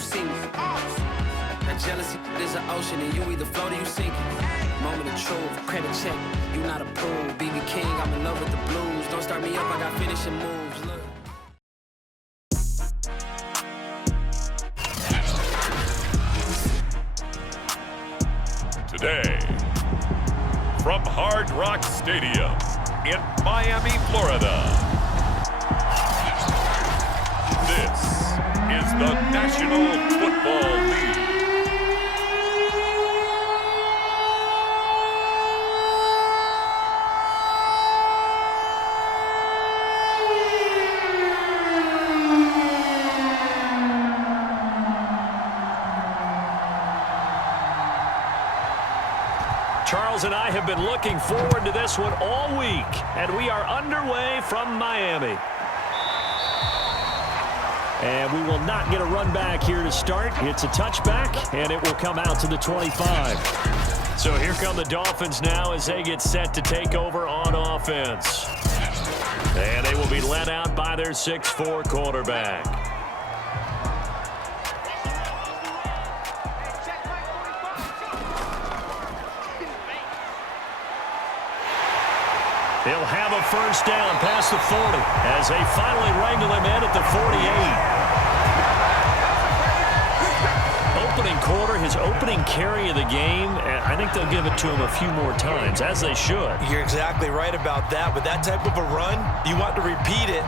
you see me. That jealousy is an ocean, and you either float or you sink it. Moment of truth, credit check, you not approved. BB King, I'm in love with the blues. Don't start me up, I got finishing moves. Look. Today, from Hard Rock Stadium in Miami, Florida, this is the National Football League. Charles and I have been looking forward to this one all week, and we are underway from Miami. And we will not get a run back here to start. It's a touchback, and it will come out to the 25. So here come the Dolphins now as they get set to take over on offense. And they will be led out by their 6'4" quarterback. He'll have a first down past the 40 as they finally wrangle him in at the 48. Opening quarter, his opening carry of the game, and I think they'll give it to him a few more times, as they should. You're exactly right about that. With that type of a run, you want to repeat it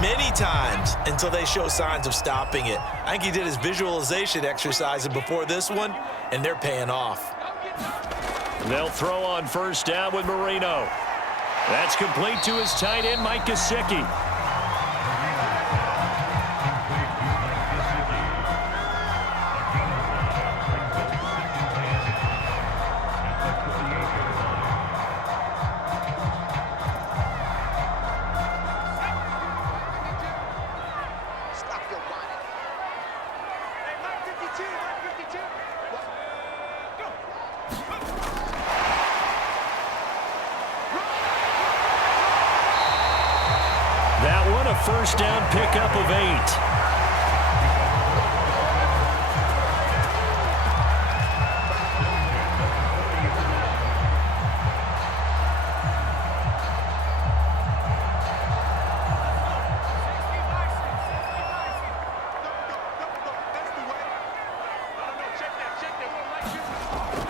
many times until they show signs of stopping it. I think he did his visualization exercise before this one, and they're paying off. They'll throw on first down with Marino. That's complete to his tight end, Mike Gesicki. That one, a first down pickup of 8.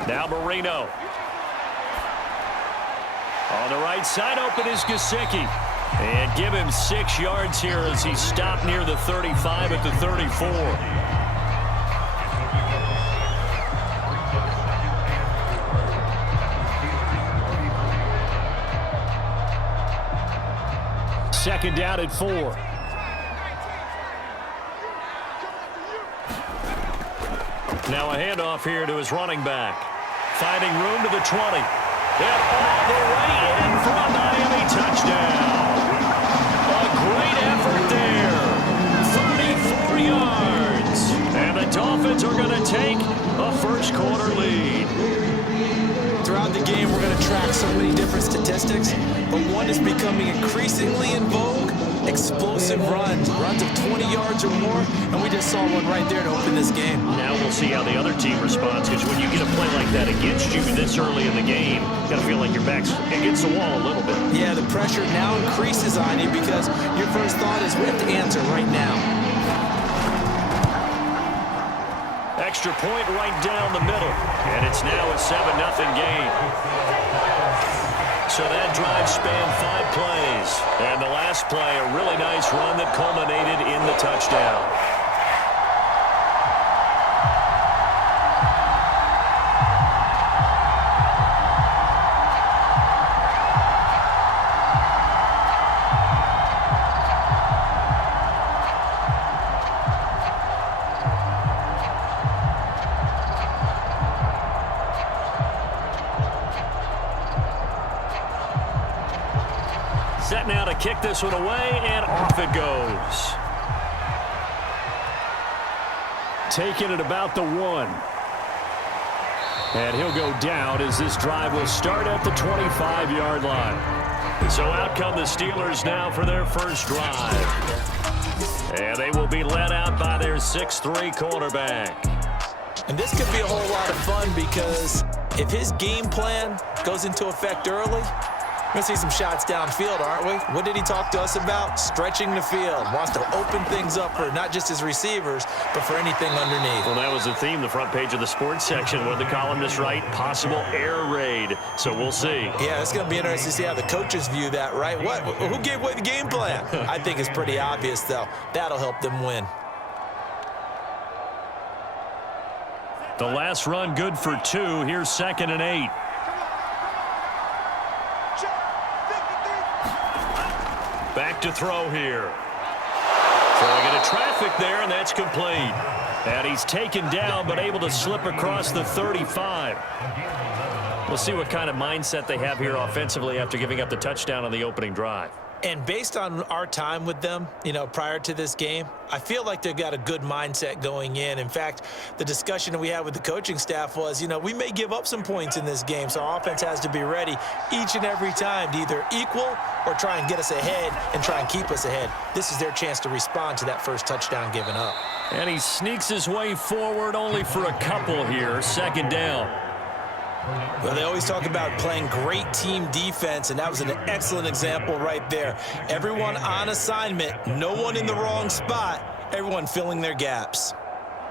Now Marino. On the right side, open is Gesicki. And give him 6 yards here as he stopped near the 35 at the 34. Second down at 4. Now a handoff here to his running back. Finding room to the 20. They're all the way in for a Miami touchdown. Great effort there. 34 yards. And the Dolphins are going to take a first quarter lead. Throughout the game, we're going to track so many different statistics, but one is becoming increasingly in vogue: explosive runs of 20 yards or more, and we just saw one right there to open this game. Now we'll see how the other team responds, because when you get a play like that against you this early in the game, you got to feel like your back's against the wall a little bit. Yeah, the pressure now increases on you because your first thought is we have to answer right now. Extra point right down the middle, and it's now a 7-0 game. So that drive spanned 5 plays, and the last play, a really nice run that culminated in the touchdown. Set now to kick this one away, and off it goes. Taking it about the 1. And he'll go down as this drive will start at the 25-yard line. So out come the Steelers now for their first drive. And they will be led out by their 6'3" quarterback. And this could be a whole lot of fun because if his game plan goes into effect early, we're going to see some shots downfield, aren't we? What did he talk to us about? Stretching the field. Wants to open things up for not just his receivers, but for anything underneath. Well, that was the theme, the front page of the sports section, where the columnists write possible air raid. So we'll see. Yeah, it's going to be interesting to see how the coaches view that, right? What? Who gave away the game plan? I think it's pretty obvious, though. That'll help them win. The last run good for 2. Here's 2nd and 8. Back to throw here. Throwing into traffic there, and that's complete. And he's taken down, but able to slip across the 35. We'll see what kind of mindset they have here offensively after giving up the touchdown on the opening drive. And based on our time with them, prior to this game, I feel like they've got a good mindset going in. In fact, the discussion that we had with the coaching staff was, we may give up some points in this game, so our offense has to be ready each and every time to either equal or try and get us ahead and try and keep us ahead. This is their chance to respond to that first touchdown given up. And he sneaks his way forward only for a couple here. 2nd down. Well, they always talk about playing great team defense, and that was an excellent example right there. Everyone on assignment, no one in the wrong spot, everyone filling their gaps.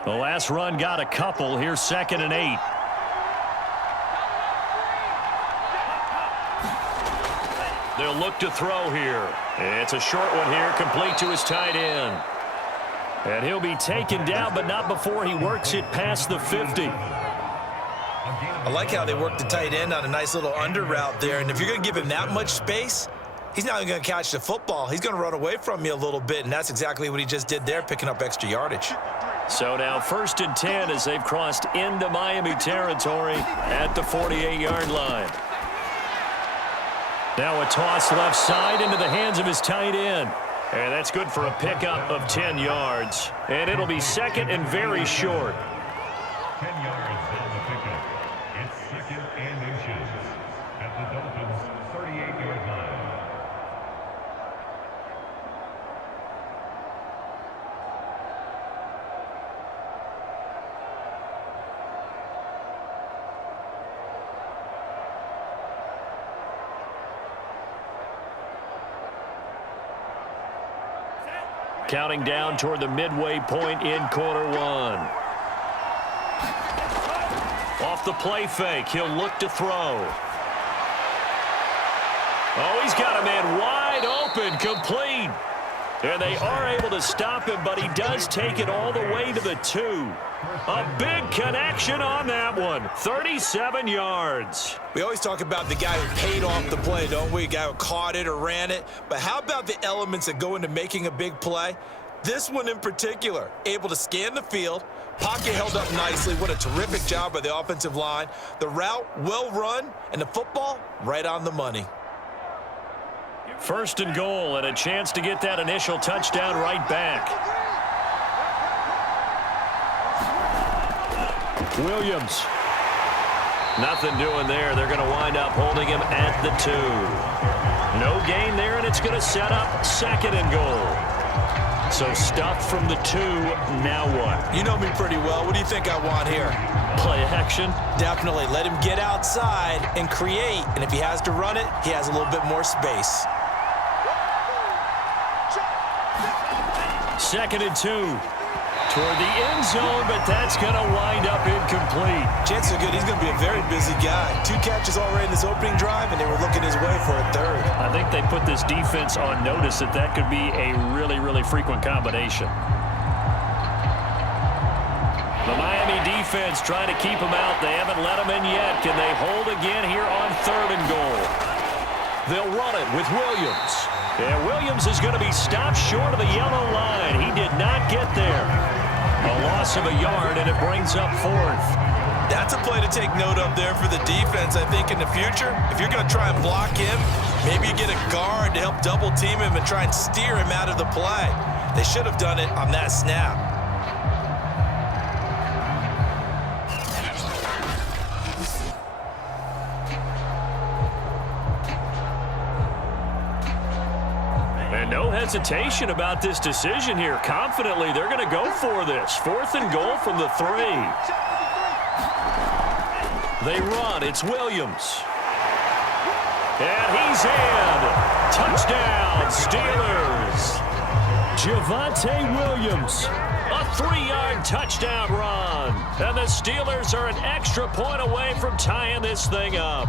The last run got a couple. Here's 2nd and 8. They'll look to throw here. It's a short one here, complete to his tight end. And he'll be taken down, but not before he works it past the 50. I like how they work the tight end on a nice little under route there. And if you're going to give him that much space, he's not even going to catch the football. He's going to run away from you a little bit, and that's exactly what he just did there, picking up extra yardage. So now 1st and 10 as they've crossed into Miami territory at the 48-yard line. Now a toss left side into the hands of his tight end. And that's good for a pickup of 10 yards. And it'll be 2nd and very short. 10 yards on the pickup. It's 2nd and inches at the Dolphins' 38-yard line. Counting down toward the midway point in quarter one. Off the play fake, he'll look to throw. Oh, he's got a man wide open, complete. And they are able to stop him, but he does take it all the way to the 2. A big connection on that one. 37 yards. We always talk about the guy who paid off the play, don't we? A guy who caught it or ran it. But how about the elements that go into making a big play? This one in particular, able to scan the field, pocket held up nicely. What a terrific job by the offensive line. The route, well run, and the football, right on the money. 1st and goal, and a chance to get that initial touchdown right back. Williams. Nothing doing there. They're going to wind up holding him at the 2. No gain there, and it's going to set up 2nd and goal. So stuffed from the 2, now what? You know me pretty well. What do you think I want here? Play action? Definitely. Let him get outside and create, and if he has to run it, he has a little bit more space. 2nd and 2. Toward the end zone, but that's going to wind up incomplete. Chances are good. He's going to be a very busy guy. 2 catches already in this opening drive, and they were looking his way for a 3rd. I think they put this defense on notice that could be a really, really frequent combination. The Miami defense trying to keep him out. They haven't let him in yet. Can they hold again here on 3rd and goal? They'll run it with Williams. And Williams is going to be stopped short of the yellow line. He did not get there. A loss of a yard, and it brings up 4th. That's a play to take note of there for the defense, I think, in the future. If you're going to try and block him, maybe you get a guard to help double team him and try and steer him out of the play. They should have done it on that snap. And no hesitation about this decision here. Confidently, they're going to go for this. 4th and goal from the 3. They run. It's Williams. And he's in. Touchdown, Steelers. Javonte Williams. A 3-yard touchdown run. And the Steelers are an extra point away from tying this thing up.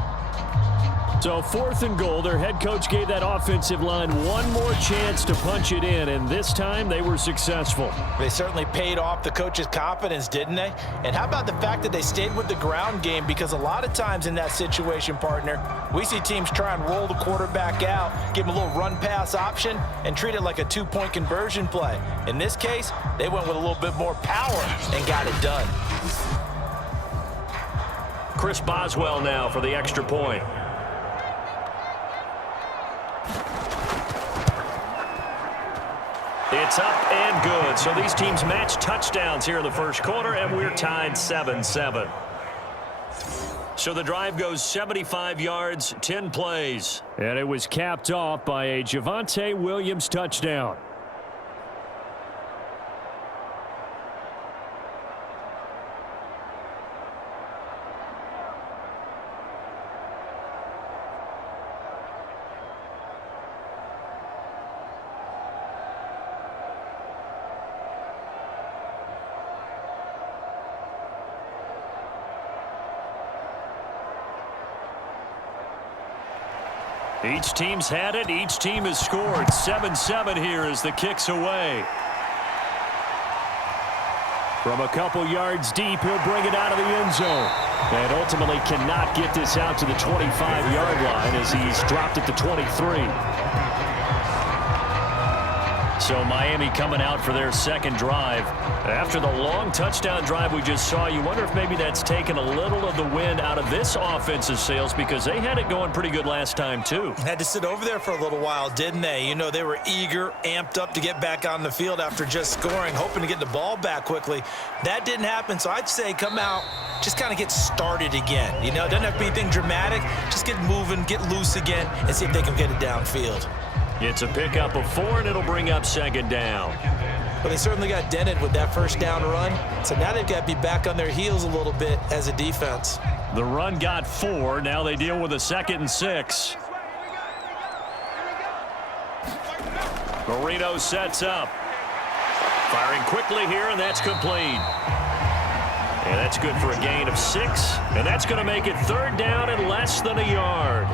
So 4th and goal, their head coach gave that offensive line one more chance to punch it in, and this time they were successful. They certainly paid off the coach's confidence, didn't they? And how about the fact that they stayed with the ground game? Because a lot of times in that situation, partner, we see teams try and roll the quarterback out, give him a little run-pass option, and treat it like a 2-point conversion play. In this case, they went with a little bit more power and got it done. Chris Boswell now for the extra point. It's up and good. So these teams match touchdowns here in the first quarter, and we're tied 7-7. So the drive goes 75 yards, 10 plays. And it was capped off by a Javonte Williams touchdown. Each team's had it. Each team has scored. 7-7 here as the kick's away. From a couple yards deep, he'll bring it out of the end zone. And ultimately cannot get this out to the 25-yard line as he's dropped at the 23. So Miami coming out for their second drive. After the long touchdown drive we just saw, you wonder if maybe that's taken a little of the wind out of this offensive sails, because they had it going pretty good last time too. Had to sit over there for a little while, didn't they? You know, they were eager, amped up to get back on the field after just scoring, hoping to get the ball back quickly. That didn't happen, so I'd say come out, just kind of get started again. You know, it doesn't have to be anything dramatic. Just get moving, get loose again, and see if they can get it downfield. It's a pickup of 4, and it'll bring up second down. But they certainly got dented with that first down run, so now they've got to be back on their heels a little bit as a defense. The run got 4. Now they deal with a 2nd and 6. Marino sets up. Firing quickly here, and that's complete. And that's good for a gain of 6, and that's going to make it 3rd down and less than a yard.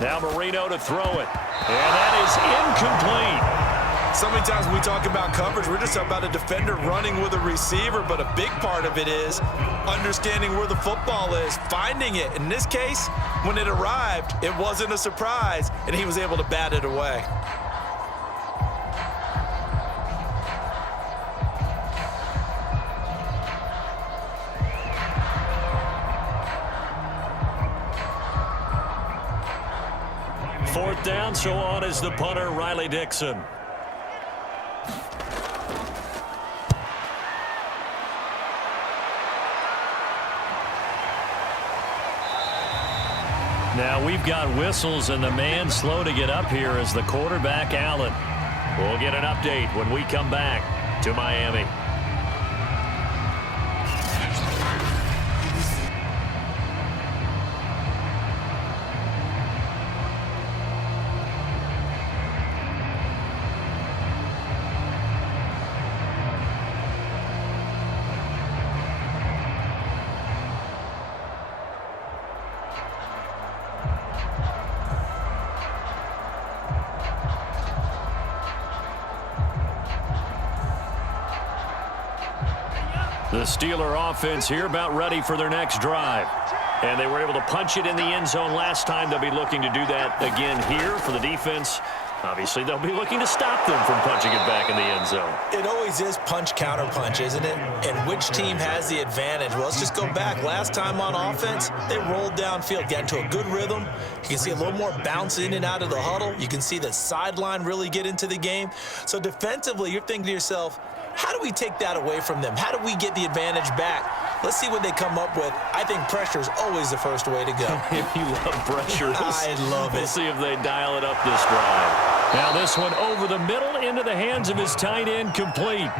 Now Marino to throw it. And that is incomplete. So many times when we talk about coverage, we're just talking about a defender running with a receiver, but a big part of it is understanding where the football is, finding it. In this case, when it arrived, it wasn't a surprise, and he was able to bat it away. Fourth down, so on is the punter, Riley Dixon. Now we've got whistles and the man slow to get up here is the quarterback, Allen. We'll get an update when we come back to Miami. The Steeler offense here about ready for their next drive. And they were able to punch it in the end zone last time. They'll be looking to do that again here for the defense. Obviously, they'll be looking to stop them from punching it back in the end zone. It always is punch, counter punch, isn't it? And which team has the advantage? Well, let's just go back. Last time on offense, they rolled downfield, got into a good rhythm. You can see a little more bounce in and out of the huddle. You can see the sideline really get into the game. So defensively, you're thinking to yourself, how do we take that away from them? How do we get the advantage back? Let's see what they come up with. I think pressure is always the first way to go. If you love pressure, I love it. We'll see if they dial it up this drive. Now this one over the middle into the hands of his tight end, complete.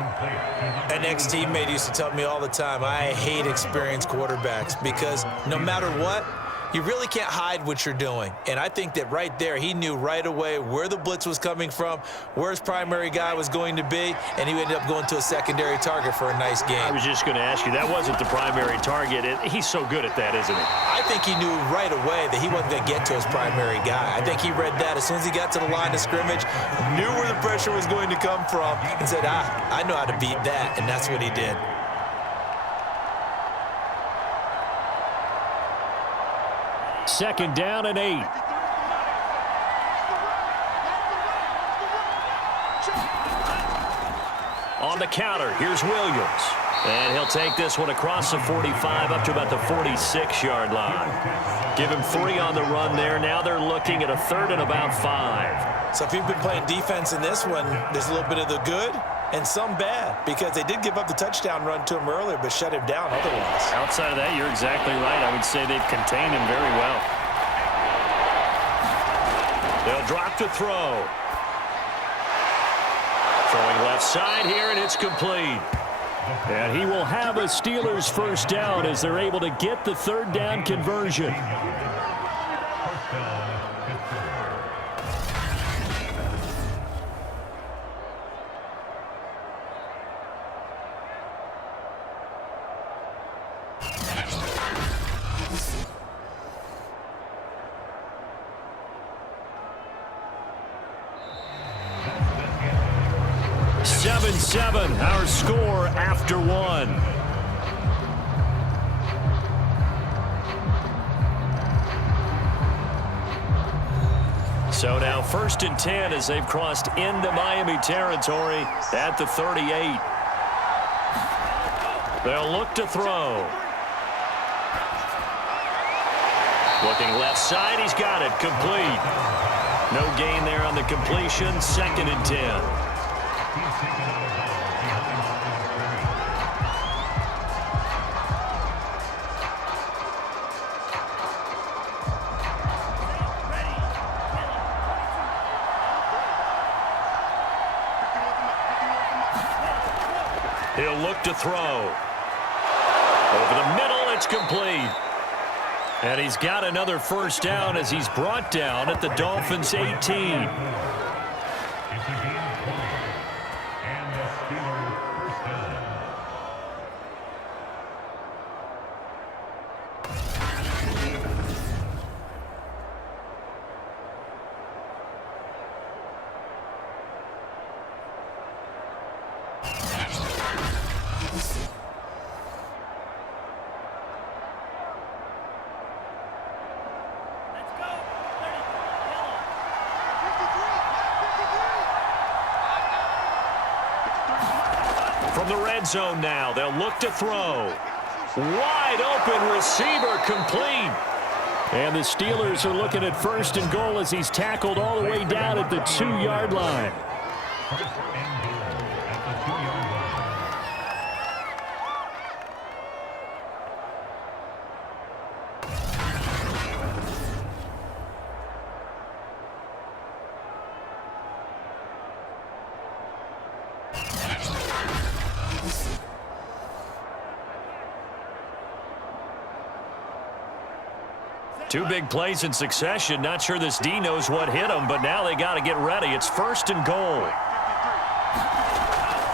An ex-teammate used to tell me all the time, I hate experienced quarterbacks because no matter what, you really can't hide what you're doing. And I think that right there, he knew right away where the blitz was coming from, where his primary guy was going to be, and he ended up going to a secondary target for a nice game. I was just going to ask you, that wasn't the primary target. He's so good at that, isn't he? I think he knew right away that he wasn't going to get to his primary guy. I think he read that as soon as he got to the line of scrimmage, knew where the pressure was going to come from, and said, I know how to beat that, and that's what he did. Second down and 8. On the counter, here's Williams. And he'll take this one across the 45 up to about the 46-yard line. Give him 3 on the run there. Now they're looking at a third and about 5. So if you've been playing defense in this one, there's a little bit of the good and some bad because they did give up the touchdown run to him earlier but shut him down otherwise. Outside of that, you're exactly right. I would say they've contained him very well. They'll drop to throw. Throwing left side here, and it's complete. And he will have a Steelers first down as they're able to get the third down conversion. Our score after 1. So now 1st and 10 as they've crossed into Miami territory at the 38. They'll look to throw. Looking left side, he's got it, complete. No gain there on the completion, 2nd and 10. He'll look to throw. Over the middle, it's complete. And he's got another first down as he's brought down at the Dolphins' 18. It's a game point, and the Steelers first down. From the red zone now, they'll look to throw. Wide open receiver, complete. And the Steelers are looking at 1st and goal as he's tackled all the way down at the 2-yard line. First and goal at the 2-yard line. Two big plays in succession. Not sure this D knows what hit him, but now they got to get ready. It's 1st and goal.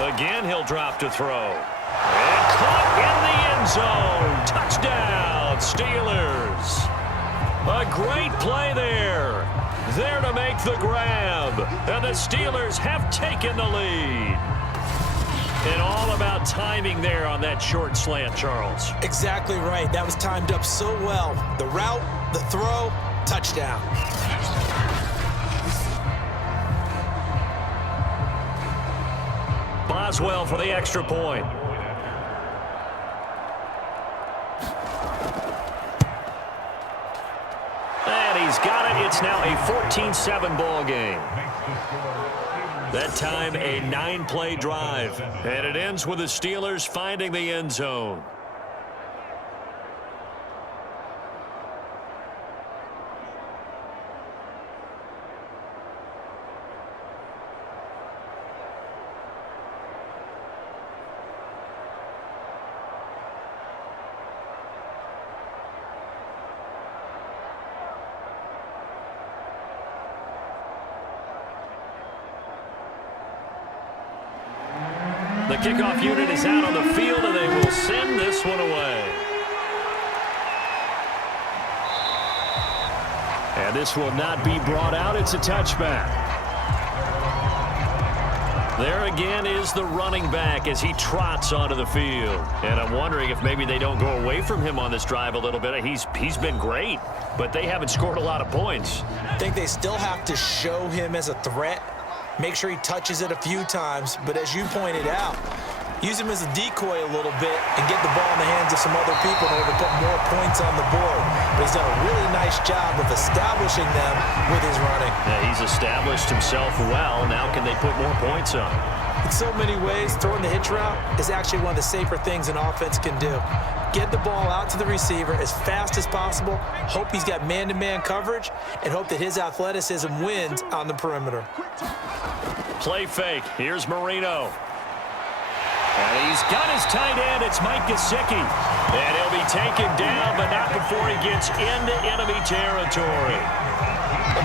Again, he'll drop to throw. And caught in the end zone. Touchdown, Steelers. A great play there. There to make the grab. And the Steelers have taken the lead. And all about timing there on that short slant, Charles. Exactly right. That was timed up so well. The route, the throw, touchdown. Boswell for the extra point. And he's got it. It's now a 14-7 ball game. That time a 9-play drive. And it ends with the Steelers finding the end zone. The kickoff unit is out on the field, and they will send this one away. And this will not be brought out. It's a touchback. There again is the running back as he trots onto the field. And I'm wondering if maybe they don't go away from him on this drive a little bit. He's been great, but they haven't scored a lot of points. I think they still have to show him as a threat. Make sure he touches it a few times, but as you pointed out, use him as a decoy a little bit and get the ball in the hands of some other people in order to put more points on the board. But he's done a really nice job of establishing them with his running. Yeah, he's established himself well. Now can they put more points on? In so many ways, throwing the hitch route is actually one of the safer things an offense can do. Get the ball out to the receiver as fast as possible, hope he's got man-to-man coverage, and hope that his athleticism wins on the perimeter. Play fake. Here's Marino. And he's got his tight end. It's Mike Gesicki. And he'll be taken down, but not before he gets into enemy territory.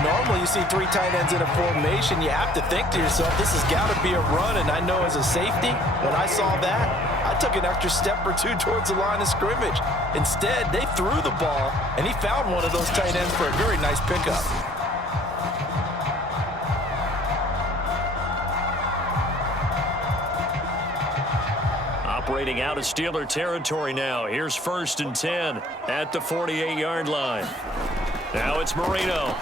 Normally you see three tight ends in a formation, you have to think to yourself, this has got to be a run, and I know as a safety, when I saw that, I took an extra step or two towards the line of scrimmage. Instead, they threw the ball, and he found one of those tight ends for a very nice pickup. Operating out of Steeler territory now. Here's 1st and 10 at the 48-yard line. Now it's Marino.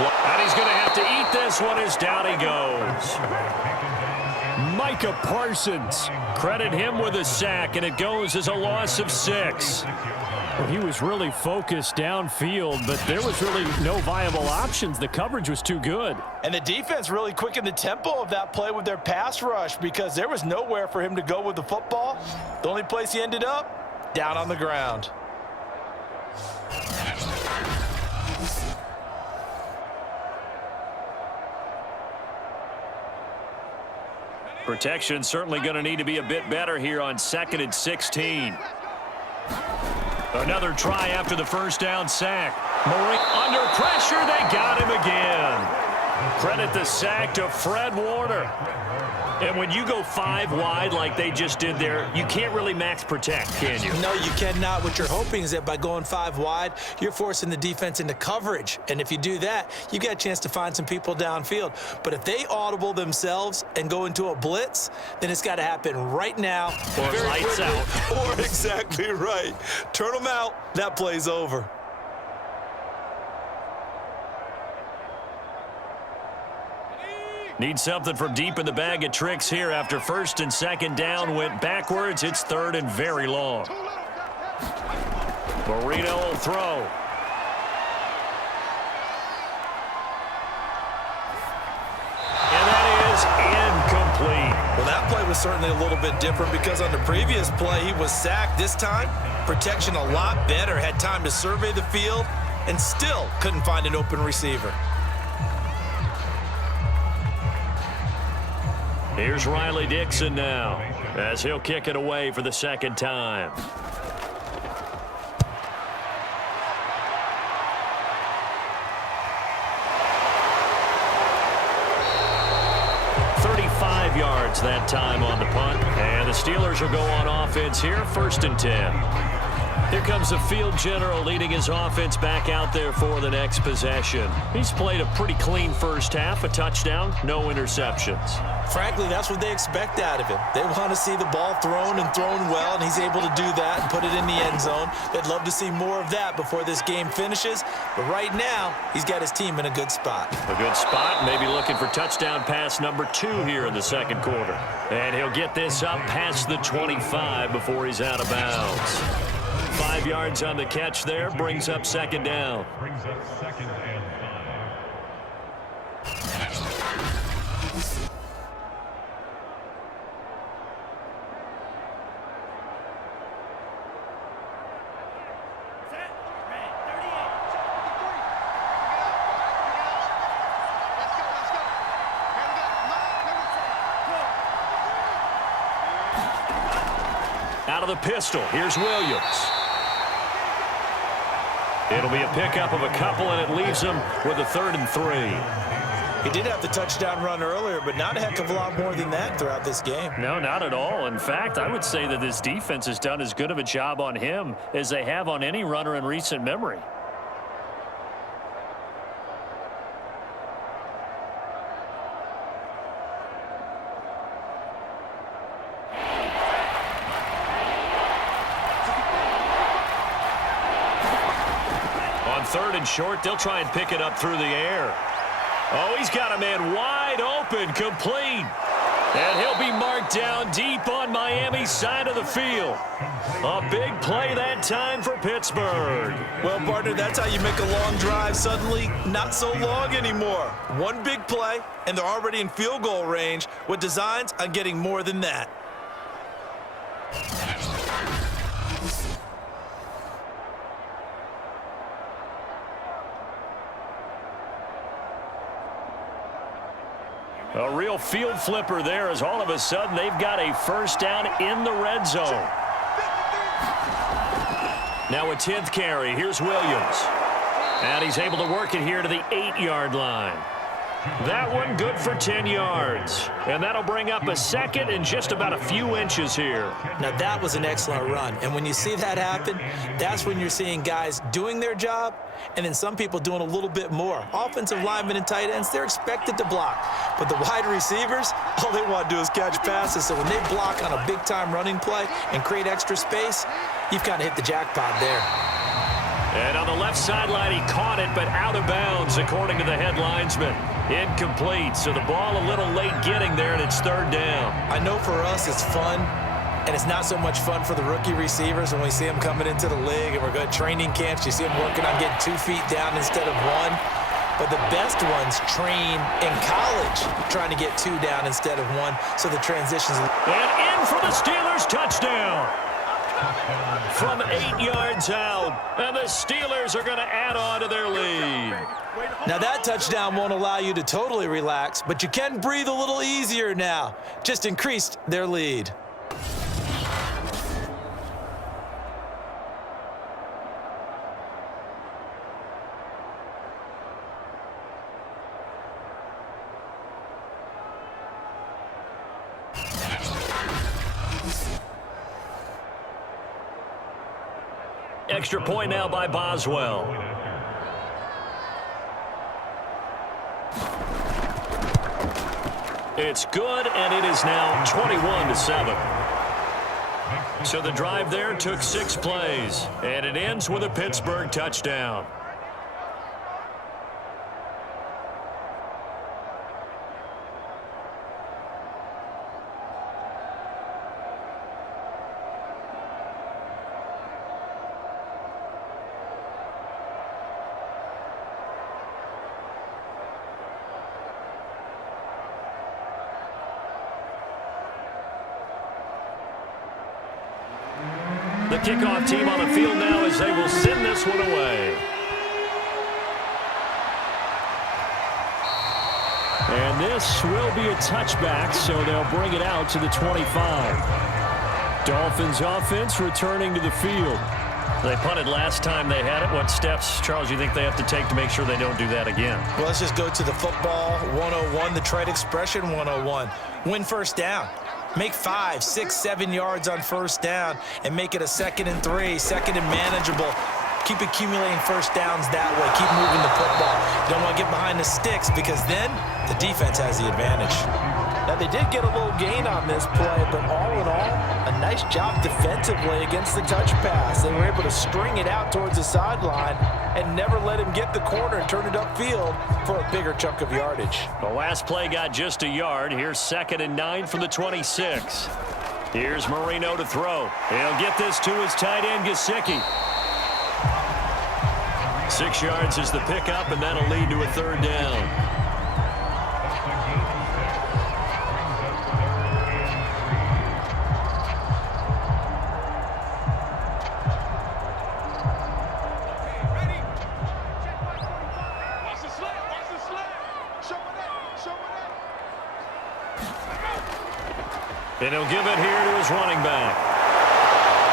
And he's going to have to eat this one as down he goes. Micah Parsons. Credit him with a sack, and it goes as a loss of 6. Well, he was really focused downfield, but there was really no viable options. The coverage was too good. And the defense really quickened the tempo of that play with their pass rush because there was nowhere for him to go with the football. The only place he ended up, down on the ground. Protection certainly going to need to be a bit better here on 2nd and 16. Another try after the first down sack. Murray under pressure. They got him again. Credit the sack to Fred Warner. And when you go 5 wide like they just did there, you can't really max protect, can you? No, you cannot. What you're hoping is that by going 5 wide, you're forcing the defense into coverage. And if you do that, you got a chance to find some people downfield. But if they audible themselves and go into a blitz, then it's got to happen right now. Or lights out. Or exactly right. Turn them out. That play's over. Need something from deep in the bag of tricks here after 1st and 2nd down went backwards. It's 3rd and very long. Marino will throw. And that is incomplete. Well, that play was certainly a little bit different because on the previous play, he was sacked. This time, protection a lot better. Had time to survey the field and still couldn't find an open receiver. Here's Riley Dixon now as he'll kick it away for the 2nd time. Yards that time on the punt, and the Steelers will go on offense here, 1st and 10. Here comes the field general leading his offense back out there for the next possession. He's played a pretty clean first half, a touchdown, no interceptions. Frankly, that's what they expect out of him. They want to see the ball thrown and thrown well, and he's able to do that and put it in the end zone. They'd love to see more of that before this game finishes, but right now, he's got his team in a good spot. A good spot, maybe looking for touchdown pass number 2 here in the second quarter. And he'll get this up past the 25 before he's out of bounds. 5 yards on the catch there, brings up second down. Brings up second and 5. Out of the pistol, here's Williams. It'll be a pickup of a couple, and it leaves him with a 3rd and 3. He did have the touchdown run earlier, but not a heck of a lot more than that throughout this game. No, not at all. In fact, I would say that this defense has done as good of a job on him as they have on any runner in recent memory. On 3rd and short, they'll try and pick it up through the air. Oh, he's got a man wide open, complete. And he'll be marked down deep on Miami's side of the field. A big play that time for Pittsburgh. Well, partner, that's how you make a long drive suddenly not so long anymore. One big play, and they're already in field goal range with designs on getting more than that. A real field flipper there as all of a sudden they've got a first down in the red zone. Now a 10th carry. Here's Williams. And he's able to work it here to the 8-yard line. That one good for 10 yards. And that'll bring up a second and just about a few inches here. Now that was an excellent run. And when you see that happen, that's when you're seeing guys doing their job and then some people doing a little bit more. Offensive linemen and tight ends, they're expected to block. But the wide receivers, all they want to do is catch passes. So when they block on a big-time running play and create extra space, you've kind of hit the jackpot there. And on the left sideline, he caught it, but out of bounds, according to the head linesman. Incomplete, so the ball a little late getting there, and it's 3rd down. I know for us it's fun, and it's not so much fun for the rookie receivers when we see them coming into the league, and we're going to training camps. You see them working on getting 2 feet down instead of 1. But the best ones train in college trying to get 2 down instead of 1, so the transitions. And in for the Steelers, touchdown. From 8 yards out, and the Steelers are going to add on to their lead. Now that touchdown won't allow you to totally relax, but you can breathe a little easier now. Just increased their lead. Extra point now by Boswell. It's good, and it is now 21-7. So the drive there took 6 plays, and it ends with a Pittsburgh touchdown. The kickoff team on the field now as they will send this one away. And this will be a touchback, so they'll bring it out to the 25. Dolphins offense returning to the field. They punted last time they had it. What steps, Charles, you think they have to take to make sure they don't do that again? Well, let's just go to the football 101, the trite expression 101. Win first down. Make 5, 6, 7 yards on first down and make it a 2nd and 3, 2nd and manageable. Keep accumulating first downs that way. Keep moving the football. You don't want to get behind the sticks because then the defense has the advantage. Now, they did get a little gain on this play, but all in all, a nice job defensively against the touch pass. They were able to string it out towards the sideline and never let him get the corner and turn it upfield for a bigger chunk of yardage. The last play got just a yard. Here's 2nd and 9 from the 26. Here's Marino to throw. He'll get this to his tight end, Gesicki. 6 yards is the pickup, and that'll lead to a 3rd down. And he'll give it here to his running back.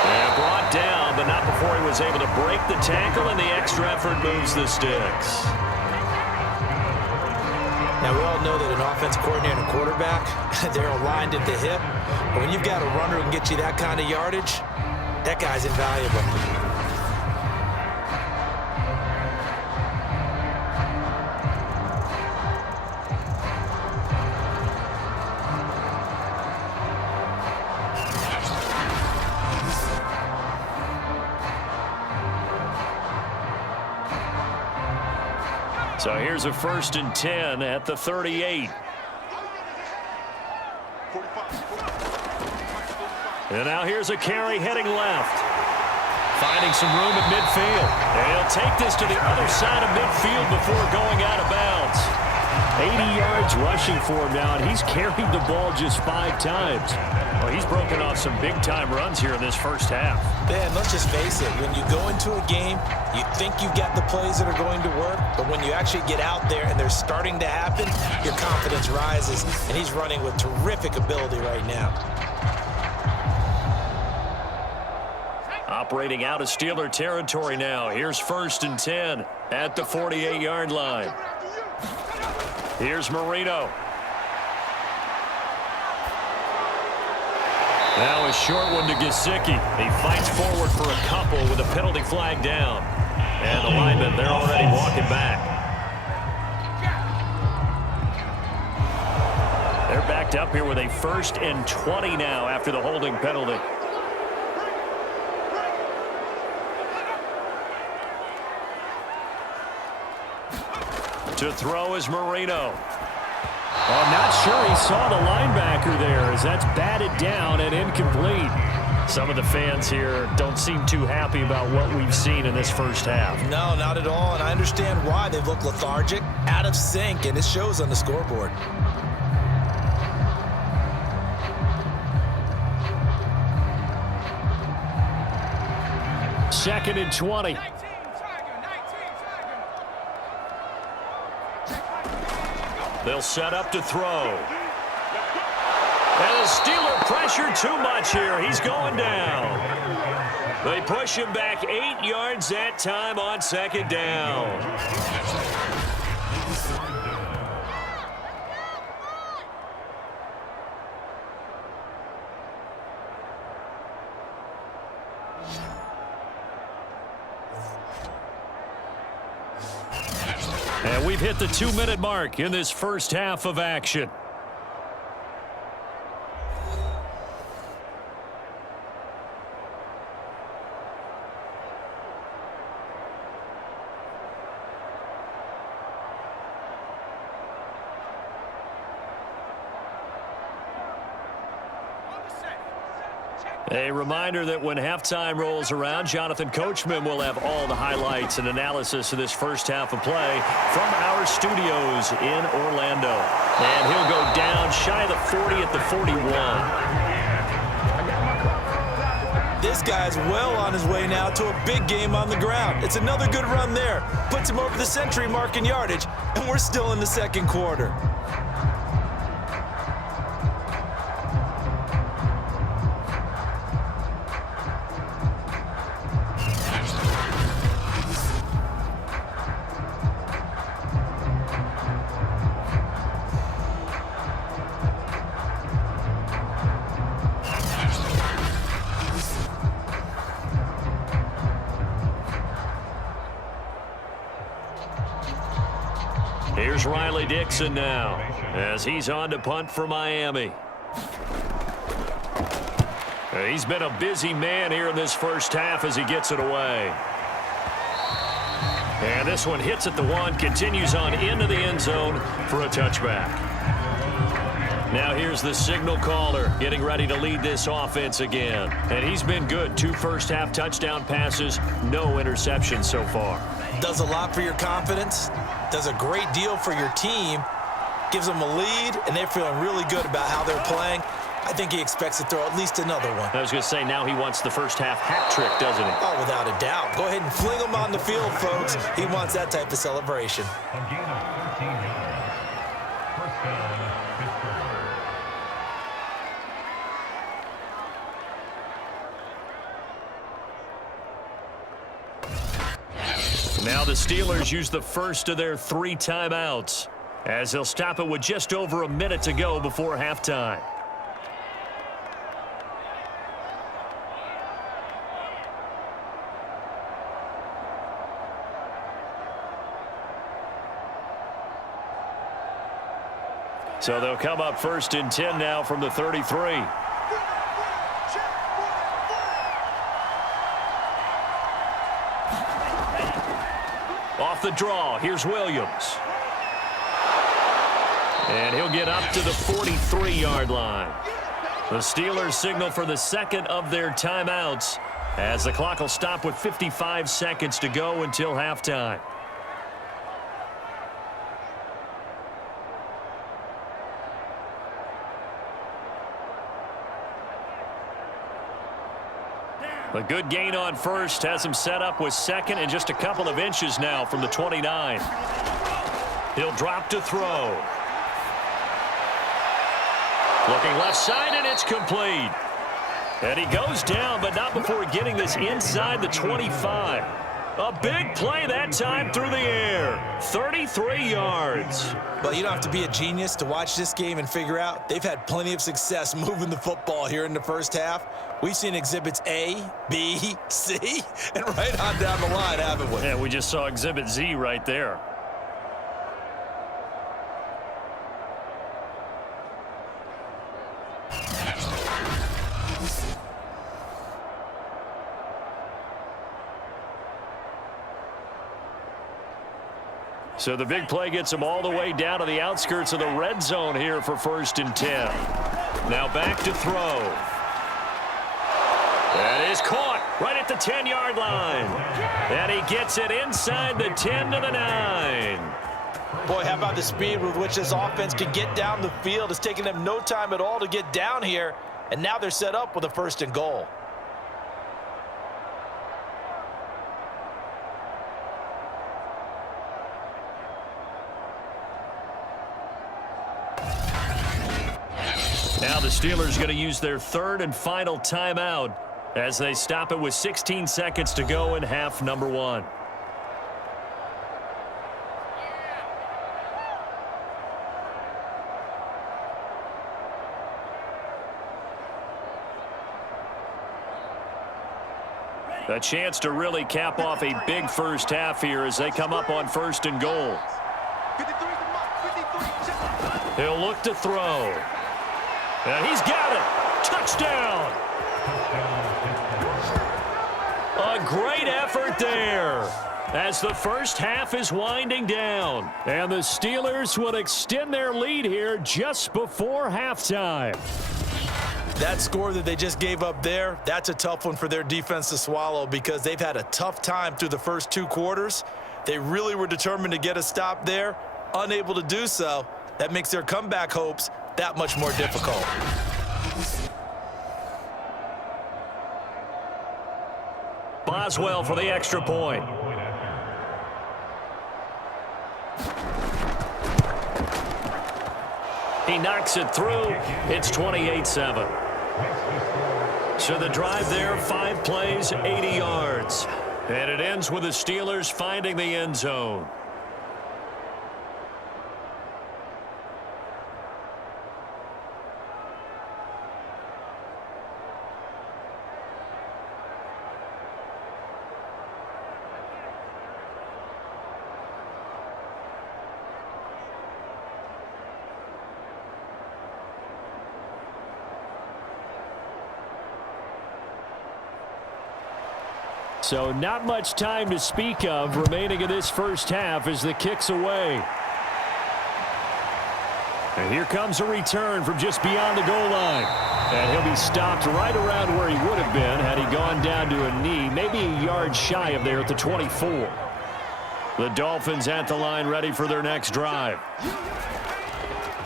And brought down, but not before he was able to break the tackle, and the extra effort moves the sticks. Now, we all know that an offense coordinator and a quarterback, they're aligned at the hip. But when you've got a runner who can get you that kind of yardage, that guy's invaluable. So here's a 1st and 10 at the 38. And now here's a carry heading left. Finding some room at midfield. And he'll take this to the other side of midfield before going out of bounds. 80 yards rushing for him now, and he's carried the ball just 5 times. Well, he's broken off some big-time runs here in this first half. Ben, let's just face it. When you go into a game, you think you've got the plays that are going to work, but when you actually get out there and they're starting to happen, your confidence rises, and he's running with terrific ability right now. Operating out of Steeler territory now. Here's 1st and 10 at the 48-yard line. Here's Marino. Now a short one to Gesicki. He fights forward for a couple with a penalty flag down. And the linemen, they're already walking back. They're backed up here with a 1st and 20 now after the holding penalty. To throw is Marino. I'm not sure he saw the linebacker there, as that's batted down and incomplete. Some of the fans here don't seem too happy about what we've seen in this first half. No, not at all, and I understand why. They look lethargic, out of sync, and it shows on the scoreboard. Second and 20. They'll set up to throw. And the Steeler pressure too much here. He's going down. They push him back 8 yards that time on 2nd down. And we've hit the 2-minute mark in this first half of action. A reminder that when halftime rolls around, Jonathan Coachman will have all the highlights and analysis of this first half of play from our studios in Orlando. And he'll go down shy of the 40 at the 41. This guy's well on his way now to a big game on the ground. It's another good run there. Puts him over the century mark in yardage, and we're still in the 2nd quarter. Here's Riley Dixon now as he's on to punt for Miami. He's been a busy man here in this first half as he gets it away. And this one hits at the 1, continues on into the end zone for a touchback. Now here's the signal caller getting ready to lead this offense again. And he's been good. 2 first-half touchdown passes, no interceptions so far. Does a lot for your confidence, does a great deal for your team, gives them a lead, and they're feeling really good about how they're playing. I think he expects to throw at least another one. I was going to say, now he wants the first-half hat trick, doesn't he? Oh, without a doubt. Go ahead and fling him on the field, folks. He wants that type of celebration. A gain of 13 yards. First down, Pittsburgh. Now the Steelers use the first of their 3 timeouts as they'll stop it with just over a minute to go before halftime. So they'll come up 1st and 10 now from the 33. Off the draw, here's Williams. And he'll get up to the 43-yard line. The Steelers signal for the second of their timeouts as the clock will stop with 55 seconds to go until halftime. A good gain on first has him set up with second and just a couple of inches now from the 29. He'll drop to throw. Looking left side, and it's complete. And he goes down, but not before getting this inside the 25. A big play that time through the air. 33 yards. Well, you don't have to be a genius to watch this game and figure out they've had plenty of success moving the football here in the first half. We've seen exhibits A, B, C, and right on down the line, haven't we? Yeah, we just saw exhibit Z right there. So the big play gets them all the way down to the outskirts of the red zone here for 1st and 10. Now back to throw. That is caught right at the 10-yard line. And he gets it inside the 10 to the 9. Boy, how about the speed with which this offense can get down the field? It's taking them no time at all to get down here. And now they're set up with a 1st and goal. Now the Steelers going to use their 3rd and final timeout as they stop it with 16 seconds to go in half number 1. A chance to really cap off a big first half here as they come up on 1st and goal. He'll look to throw. And he's got it. Touchdown. A great effort there as the first half is winding down. And the Steelers will extend their lead here just before halftime. That score that they just gave up there, that's a tough one for their defense to swallow because they've had a tough time through the first 2 quarters. They really were determined to get a stop there, unable to do so. That makes their comeback hopes that much more difficult. Boswell for the extra point. He knocks it through. It's 28-7. So the drive there, 5 plays, 80 yards. And it ends with the Steelers finding the end zone. So not much time to speak of remaining in this first half as the kick's away. And here comes a return from just beyond the goal line. And he'll be stopped right around where he would have been had he gone down to a knee, maybe a yard shy of there at the 24. The Dolphins at the line ready for their next drive.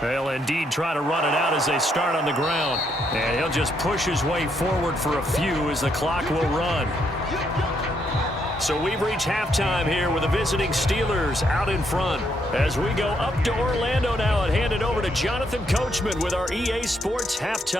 They'll indeed try to run it out as they start on the ground. And he'll just push his way forward for a few as the clock will run. So we've reached halftime here with the visiting Steelers out in front. As we go up to Orlando now and hand it over to Jonathan Coachman with our EA Sports Halftime.